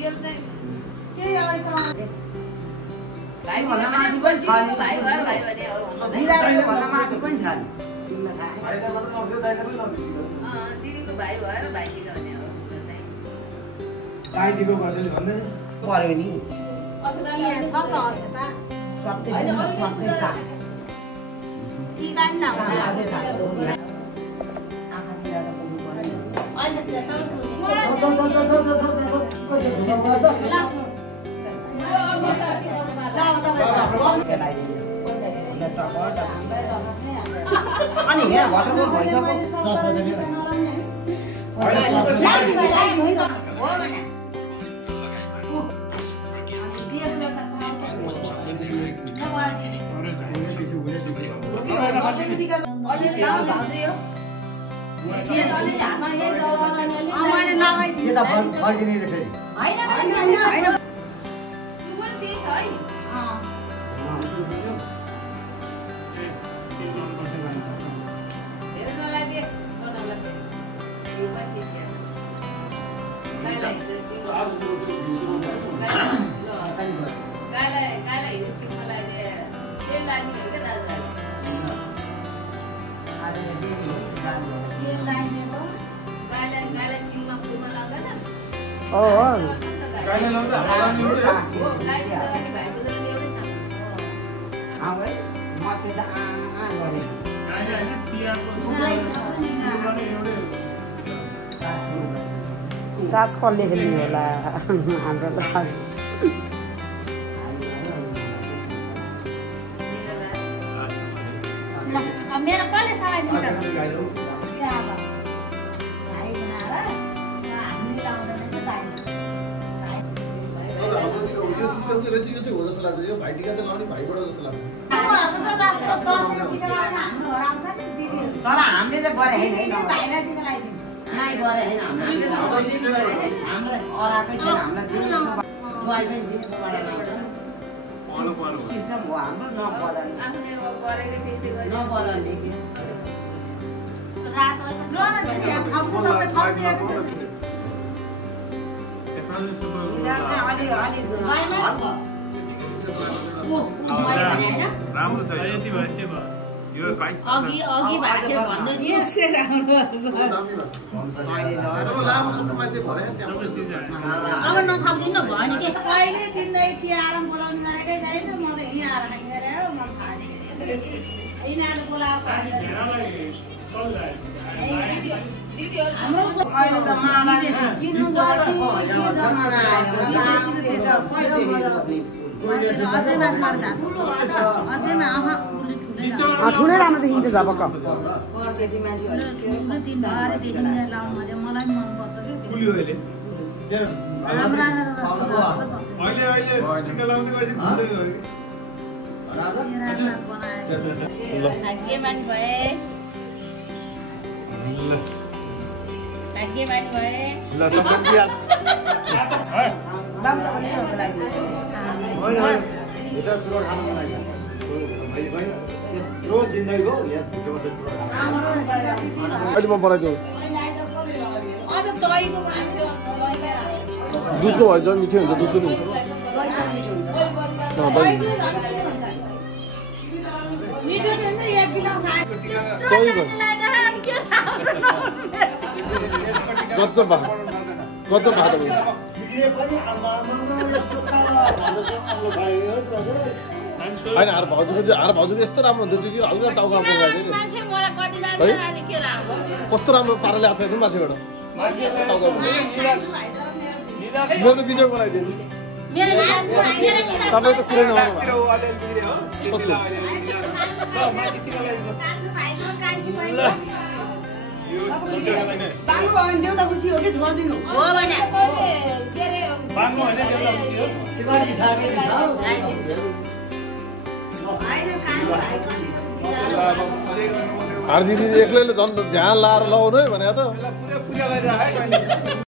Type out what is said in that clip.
तेल चाहिँ के अहिले त भाइ भन्दा माथि पनि छ नि भाइ भयो भाइ भने हो बिरालो भन्दा माथि पनि छ नि तिमीलाई थाहा भाइले मात्र नभ्यो दाइले पनि नभ्यो दिदीको भाइ भएर भाइटिका भने हो चाहिँ भाइटिको कसैले भन्दैन पर्यो नि यहाँ छ त अर्थ त सबै सबै त टीका नि नभए आजै थाहा आँखा तिरेर बोल्नु पर्यो अहिले त सब अनि यहाँ भटको भइसक्यो 10 बजे नि तास कसले खेल्ने होला हाम्रो त मेरो कसले सहाय दिन्छ सिस्टम चाहिँ रहेछ यो चाहिँ हो जस्तो लाग्छ यो भाइटिका चाहिँ लाउने भाइबाट जस्तो लाग्छ तर हामीले चाहिँ गरे होइन नै गरे होइन हामीलाई अराकै छैन हामीलाई ज्वाइ पनि दिनु सिस्टम हो हाम्रो नबदल्ने राम्रो छ यति भए चाहिँ यो काई अघि भाथे भन्दै थियो से राम्रो लामो सुन्नु माथि भरे त्यहाँ अब नथाप्दिन न भयो नि के कहिले दिँदै के आराम बोलाउनु गरेकै छैन म त यहाँ आएर हेरे हो म थाहा छैन यिनीहरू बोलाएको हाम्रो अहिले त मालाले किन्नु पर्ने के जमाना आयो ठुलै राम्रो देखिन्छ झपक्क फुल्यो अहिले अहिले टिका लाउँदै गएपछि फुल्दै गयो भाग्यमानी भए भाग्यमानी भए ल तपाईँ यता चुरोट खानु मन लाग्छ मैले पनि यत्रो जिन्दगी हो यहाँ भित्र बसेर चुरोट खानु अहिले म बनाइदिउँ अझ दहीको दुधको भयो झन् मिठो हुन्छ दुध पनि हुन्छ मिठो नि एक किलो खाए सही भयो गजब भयो गजब भयो होइन हार भाउजूको चाहिँ यस्तो राम्रो हुन्छ कि हल्का टाउका कस्तो राम्रो पाराले आएको छ हेर्नु माथिबाट टाउका मेरो त बिजय बनाइदिन्छु तपाईँ त कुरै नआउनु कसको बाङ्गो भयो भने देउता खुसी हो कि छोडिदिनु हो भने बाङ्गो हैन देउता खुसी हो तिमीहरु बिसाके बिसाउ हार दिदी एक्लैले झन् ध्यान लाएर लाउनु है भने त पूजा गरेर आए